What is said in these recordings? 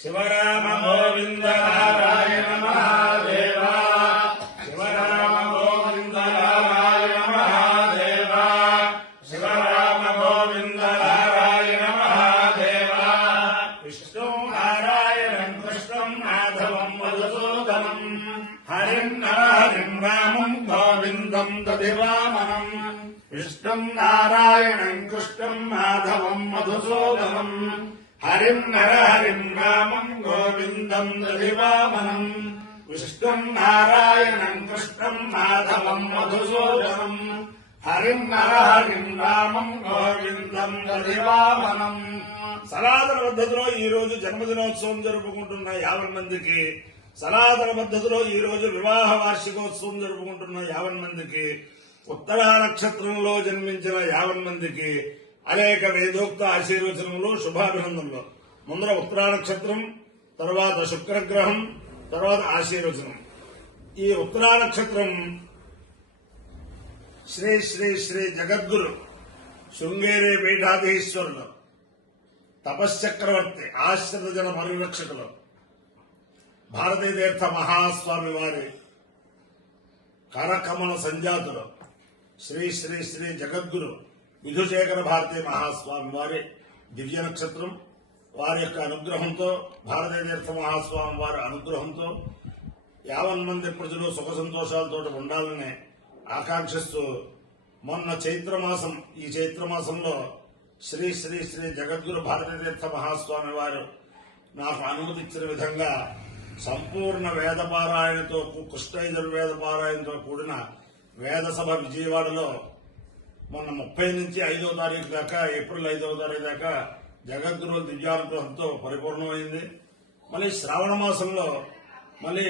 శివరామ గోవింద నారాయణ మహాదేవ శివరామ గోవింద నారాయణ మహాదేవ శివరామ గోవింద నారాయణ మహాదేవ విష్ణు నారాయణం కృష్ణం మాధవం మధుసూదనం హరిం నరహరిం రామం గోవిందం దధివామనం విష్ణుం నారాయణం కృష్ణం మాధవం మధుసూదనం హరిం నరహరిం రామం గోవిందం దధివామనం విష్ణుం నారాయణం కృష్ణం మాధవం మధుసూదనం హరిం నరహరిం రామం గోవిందం దధివామనం. సనాతన పద్ధతిలో ఈ రోజు జన్మదినోత్సవం జరుపుకుంటున్న 50 మందికి, సనాతన పద్ధతిలో ఈ రోజు వివాహ వార్షికోత్సవం జరుపుకుంటున్న 50 మందికి, ఉత్తరా నక్షత్రంలో జన్మించిన 50 మందికి అనేక వేదోక్త ఆశీర్వచనములు, శుభాభినందనలు. ముందర ఉత్తరా నక్షత్రం, తర్వాత శుక్రగ్రహం, తర్వాత ఆశీర్వచనం. ఈ ఉత్తరా నక్షత్రం శ్రీ శ్రీ శ్రీ జగద్గురు శృంగేరి పీఠాధీశ్వరులు, తపశ్చక్రవర్తి, ఆశ్రిత జన పరిరక్షకులు, భారతీ తీర్థ మహాస్వామి వారి కరకమల సంజాతులు శ్రీ శ్రీ శ్రీ జగద్గురు విధుశేఖర భారతీ మహాస్వామి వారి దివ్య నక్షత్రం. వారి యొక్క అనుగ్రహంతో, భారతీ తీర్థ మహాస్వామి వారి అనుగ్రహంతో 50 మంది ప్రజలు సుఖ సంతోషాలతో ఉండాలని ఆకాంక్షిస్తూ మొన్న చైత్రమాసం, ఈ చైత్రమాసంలో శ్రీ శ్రీ శ్రీ జగద్గురు భారతీ తీర్థ మహాస్వామి వారు నాకు అనుమతించిన విధంగా సంపూర్ణ వేద పారాయణతో, కృష్ణయజుర్వేద పారాయణతో కూడిన వేద సభ విజయవాడలో మొన్న 30 నుంచి 5వ తారీఖు దాకా, ఏప్రిల్ 5వ తారీఖు దాకా జగద్గురువుల దివ్యానుగ్రహంతో పరిపూర్ణమైంది. మళ్ళీ శ్రావణ మాసంలో మళ్ళీ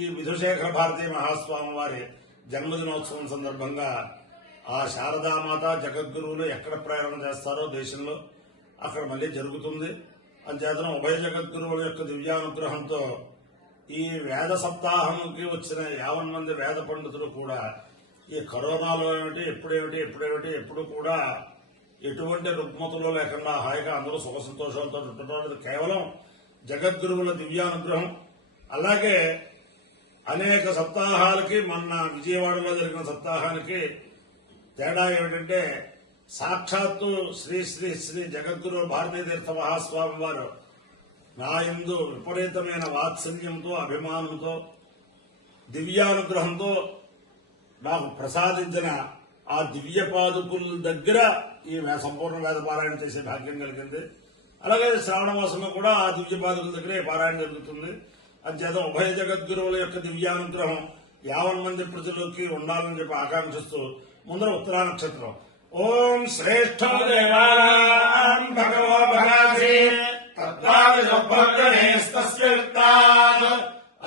ఈ విధుశేఖర భారతీ మహాస్వామి వారి జన్మదినోత్సవం సందర్భంగా ఆ శారదామాత జగద్గురువులు ఎక్కడ ప్రయాణం చేస్తారో దేశంలో అక్కడ మళ్ళీ జరుగుతుంది. అంచేతన ఉభయ జగద్గురువుల యొక్క దివ్యానుగ్రహంతో ఈ వేద సప్తాహంకి వచ్చిన 50 మంది వేద పండితులు కూడా ఈ కరోనాలో ఎప్పుడు కూడా ఎటువంటి రుగ్మతులు లేకుండా హాయిగా అందరూ సుఖ సంతోషాలతో ఉండటం కేవలం జగద్గురువుల దివ్యానుగ్రహం. అలాగే అనేక సప్తాహాలకి, మొన్న విజయవాడలో జరిగిన సప్తాహానికి తేడా ఏమిటంటే సాక్షాత్తు శ్రీ శ్రీ శ్రీ జగద్గురు భారతీ తీర్థ మహాస్వామి వారు నా యందు విపరీతమైన వాత్సల్యంతో, అభిమానంతో, దివ్యానుగ్రహంతో నాకు ప్రసాదించిన ఆ దివ్య పాదుకుల దగ్గర ఈ సంపూర్ణ వేద పారాయణ చేసే భాగ్యం కలిగింది. అలాగే శ్రావణ మాసంలో కూడా ఆ దివ్య పాదుకుల దగ్గరే పారాయణ జరుగుతుంది. అంచేత ఉభయ జగద్గురువుల యొక్క దివ్యానుగ్రహం 50 మంది ప్రజలకి ఉండాలని చెప్పి ఆకాంక్షిస్తూ ముందర ఉత్తరా నక్షత్రం. ఓం శ్రేష్ఠ దేవానాం భగవో భగాసి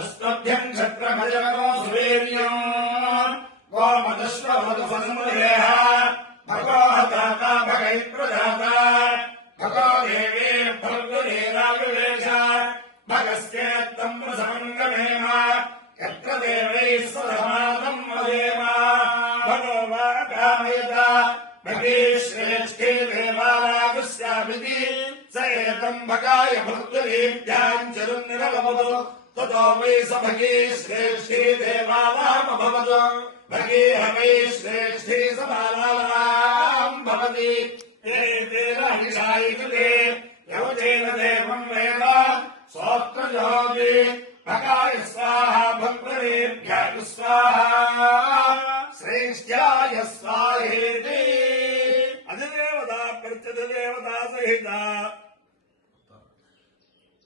అస్మభ్యం క్షత్రమజనో సువీర్యం గోమదశ్వమధుసందేహ భగవతాత భగై ప్రజాత భగో దేవే ఫల్గునే రాజువేష భగస్యేత్తం ప్రసంగమేమ యత్ర దేవైస్వరమానం వదేమ భగవా కామయత భగే శ్రేష్ఠే దేవానాగస్యామితి సయేతం భగాయ భక్తురీభ్యాంచరున్నిరవదు తతో వై స భగే శ్రేష్ఠే దేవానామభవదు భగే హవై శ్రేష్ఠే సబాలాం భవతి తేన హిషాయితే యవతేన దేవం వేద సోత్రజోతి భగాయ స్వాహ భక్తురీభ్యాయ స్వాహ శ్రేష్ఠ్యాయ స్వాహేతి. అధిదేవత ప్రత్యధిదేవత సహిత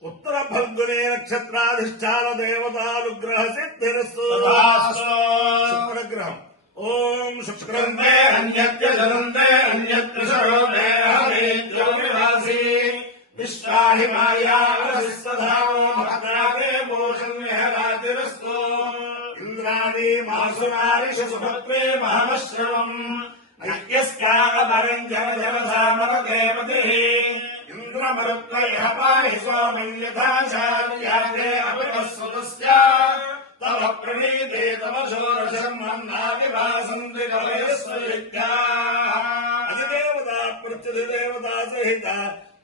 ఉత్తర ఫల్గునే నక్షత్రాధిష్టాన దేవతానుగ్రహ సిద్ధిరస్తు. శుక్రగ్రహం. ఓం శుక్రంతే అన్యత్ర జనంతే అన్యత్ర శరోదే హరేద్యోనివాసి విశ్వాహి మాయావసిస్తధామో భద్రాదే భూషణ్ విహరాతిరస్తు. ఇంద్రాది మాసునారిషు సుభద్రే మహమశ్రవం నైక్యస్కామరం జన జలధామరదేవతి ఇంద్రమరుత్వయః పాహి స్వామిన్ యథాచార్యాదే అభివస్సుతస్య తవ ప్రణీతే తవ శోరశర్మన్నాదివాసంతి కవయస్వ యజ్ఞా. అధిదేవత ప్రత్యధిదేవత సహిత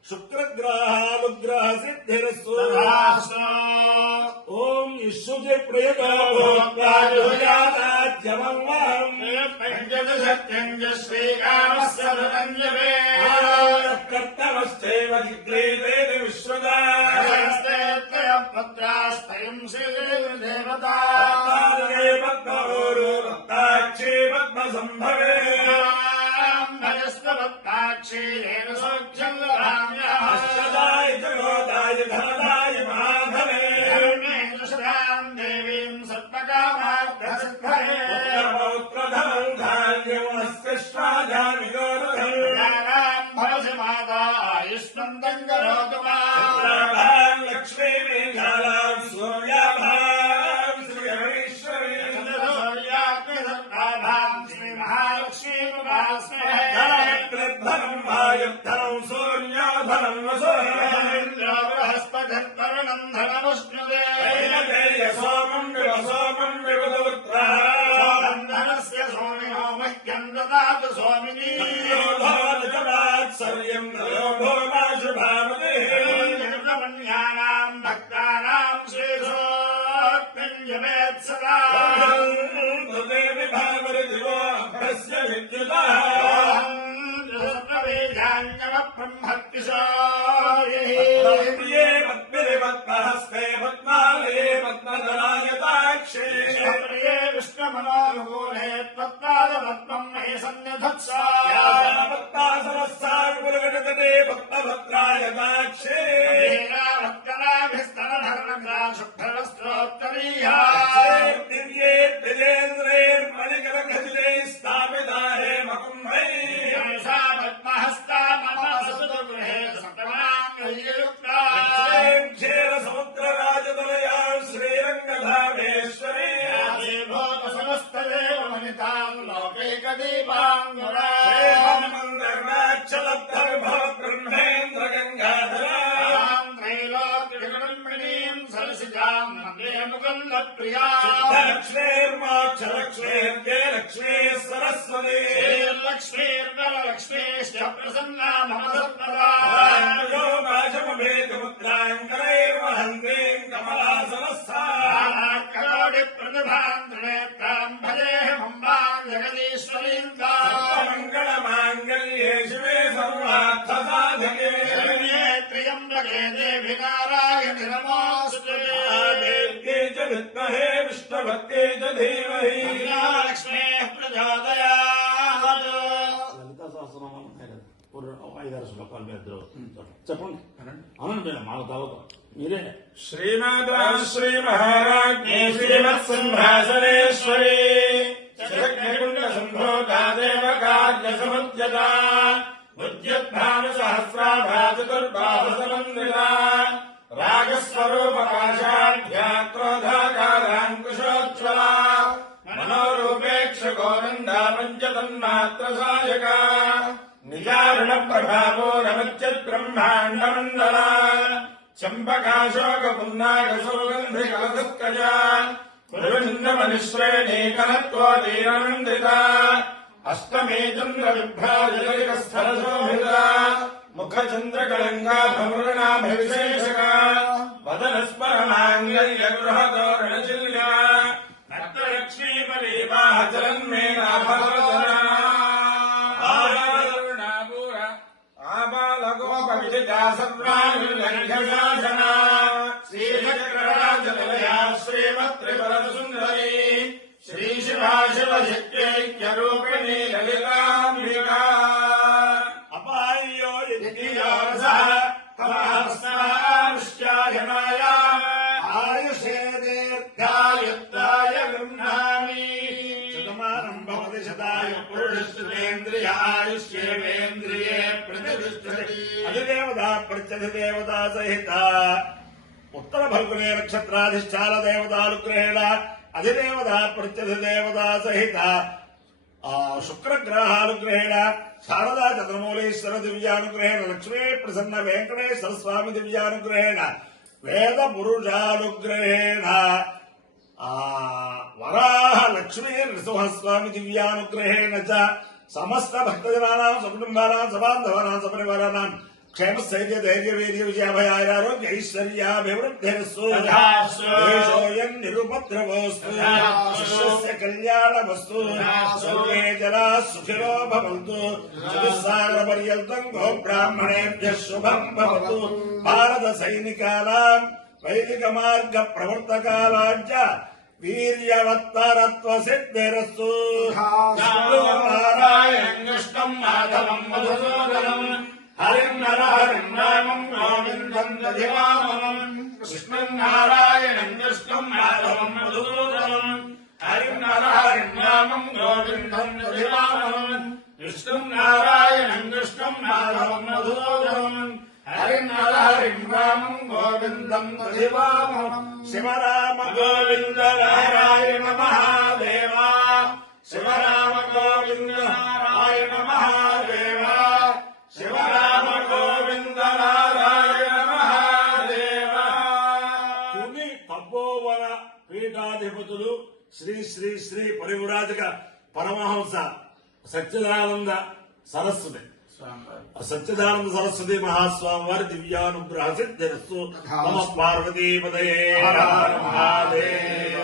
శుక్రగ్రహానుగ్రహ సిద్ధిరస్సు ఓం ఇష్యుజి ప్రియతో భోక్తాజుయాతాజ్యమం సత్యం శ్రీకామస్య ధనంజవే కర్తమశ్చైవ జిగ్రీవేది విశ్వదాస్తే పత్రాస్తయం శ్రీదేవతా పద్మోరు రక్తాక్షి పద్మ సంభవే భజస్వత్తాక్షేణ సౌఖ్యం అష్టదాయ జగోదాయ ధనదాయ మహాధవే సదాం దేవీం సర్వకామార్థసిద్ధయే పౌత్రధనం ధాన్యమస్కృష్టాజామి గౌరవం భవసి మాతా ఆయుష్మంతం కరోతుమా లక్ష్మీ మేఘాలాం సూర్యాభాం శ్రీహరీశ్వరీ శ్రీ మహాలక్ష్మీ ధనం వాయుధనం సూర్యాధనం బృహస్పతిర్వరుణం ధనముష్ణుదే సోమం సోమం ధనస్య సోమినో మహ్యం దదాతు సోమిని వివృత్సర్యం బ్రహ్మణ్యానాం భక్తానాం శ్రీసోత్పింజవేత్ సదా దేవి భావరి దివో భస్య విద్యుతా ప్రియే పద్మిరే పద్మహస్తే పద్మాలే పద్మధరాయతాక్షే విష్ణుమనోనుకూలే పద్మాదపద్మం మే సన్నిధత్సా పద్మాసనస్థానుగురుగణగతే పద్మభద్రాయతాక్షే శుద్ధవస్త్రోత్తరీయా దివ్యే దిజేంద్రైర్మణికరఖచితే స్థాపితారే మకుంభై పద్మహస్తా మమ సతుగృహే సప్తమాంగయుక్తా క్షీర సముద్ర రాజతలయా శ్రీరంగధామేశ్వరీ సమస్తదేవ మనితాం లోకైకదీపాంగురా మందర్వాక్షలబ్ధవిభవ బ్రహ్మేంద్ర గంగాధరా త్రైలోక్యజగన్మణీం సరసిజాం వందే ముకుందప్రియా లక్ష్మీర్మోక్షలక్ష్మీర్జయ లక్ష్మీ సరస్వతి లక్ష్మీర్వరలక్ష్మీశ్చ ప్రసన్నా మమ సర్వదా ముద్రాంకరైర్వహంతీం కమలాసనస్థాం కరోడి ప్రతిభాంధ్రనేత్రాం భజేహమంబాం జగదీశ్వరీం మంగళమాంగళ్యే శివే సర్వార్థసాధకే త్ర్యంబకే దేవి నారాయణి నమోస్తుతే దేవ్యే చ విద్మహే విష్ణుభక్తే చ ధీమహి లక్ష్మీ ప్రచోదయాత్ లలితా సహస్రనామాలు ఉన్నాయి కదా ఓ 5-6 శ్లోకాలు మీరు ఇద్దరు చెప్పండి అవునండి మాకు తాగుతాం మీరే శ్రీమాతా శ్రీ మహారాజ్ఞే శ్రీమత్సింహాసనేశ్వరీ శక్తికుండ సంభూతా దేవ కార్య సముద్యత ఉద్యద్భాను సహస్రాభా చతుర్బాహు సమన్విత రాగస్వరూప పాశాఢ్యా క్రోధాకారాంకుశోజ్వల మనోరూపేక్ష గోవింద పంచతన్మాత్ర సాయక నిజారుణ ప్రభావో రమత్యత్ బ్రహ్మాండ మండల చంపకాశోక పున్నాగ సౌగంధి కలదుక్కజ పురుషమనిశ్రేణీకనత్వీరనందిత అష్టమే చంద్ర విభ్రాజలిక స్థల శోభిత ముఖ చంద్ర కళంగాభమృణాభివిశేషక వదన స్మరమాంగల్య గృహతోరణ చిల్య నక్తలక్ష్మీ పరీవాహ జలన్మే నాభవదన ఆబాలగోపవిజితా సర్వాణిర్లంఘశాసన శ్రీచక్రరాజలయా శ్రీమత్రివరద సుందరీ శ్రీ శివా శివశక్త్యైక్యరూపిణీ లలితాంబికా అపాయ్యో కమహస్నాయ ఆయుషే దీర్ఘాయుక్తాయ గృహ్ణామి శతమానం భవతి శతాయ పురుషేంద్రియ ఆయుష్యేంద్రియే ప్రతిష్టతి అధిదేవతా ప్రత్యధిదేవతా సహిత ఉత్తర ఫల్గునే నక్షత్రాధిష్టాన దేవతానుగ్రహేణ అధిదేవత ప్రత్యధిదేవతా సహిత శుక్రగ్రహానుగ్రహేణ శారదా చంద్రమౌళీశ్వర దివ్యానుగ్రహేణ లక్ష్మీ ప్రసన్న వెంకటేశ్వర స్వామి దివ్యానుగ్రహేణ వేద పురుషానుగ్రహేణ వరాహ లక్ష్మీ నృసింహస్వామి దివ్యానుగ్రహేణ చ సమస్త భక్తజనానాం సకుటుంబానాం సబాంధవానాం సపరివారానాం క్షేమ స్థైర్య ధైర్య వీర్య విజయాభయారోగ్య ఐశ్వర్యాభివృద్ధిరస్సు తథాస్తు. దేశోయం నిరుపద్రవోస్తు తథాస్తు. విశ్వస్య కళ్యాణమస్తు తథాస్తు. సర్వే జనా సుఖినో భవంతు చతుస్సాగర పర్యంతం గో బ్రాహ్మణేభ్యః శుభం భవతు భారత సైనికానాం వైదిక మార్గ ప్రవర్తకాలాంచ వీర్యవత్తరత్వ సిద్ధిరస్సు నారాయణం కృష్ణం మాధవం మధుసూదనం హరిం నర హరిం రామం గోవిందం దధివామనం కృష్ణం నారాయణం కృష్ణం మాధవం మధుసూదనం హరిం నర హరిం రామం గోవిందం దధివామనం కృష్ణం నారాయణం కృష్ణం మాధవం మధుసూదనం హరిం నర హరిం రామం గోవిందం దధివామనం శివరామ గోవింద నారాయణ మహాదేవ శివరామ గోవింద నారాయణ మహాదేవ శివరామ గోవింద నారాయణ మహాదేవ తుని తపోవన పీఠాధిపతులు శ్రీ శ్రీ శ్రీ పరివ్రాజక పరమహంస సత్యదానంద సరస్వతి సత్యదానంద సరస్వతి మహాస్వామి వారి దివ్యానుగ్రహ సిద్ధిరస్సు నమ పార్వతీపదయే హర హర మహాదేవ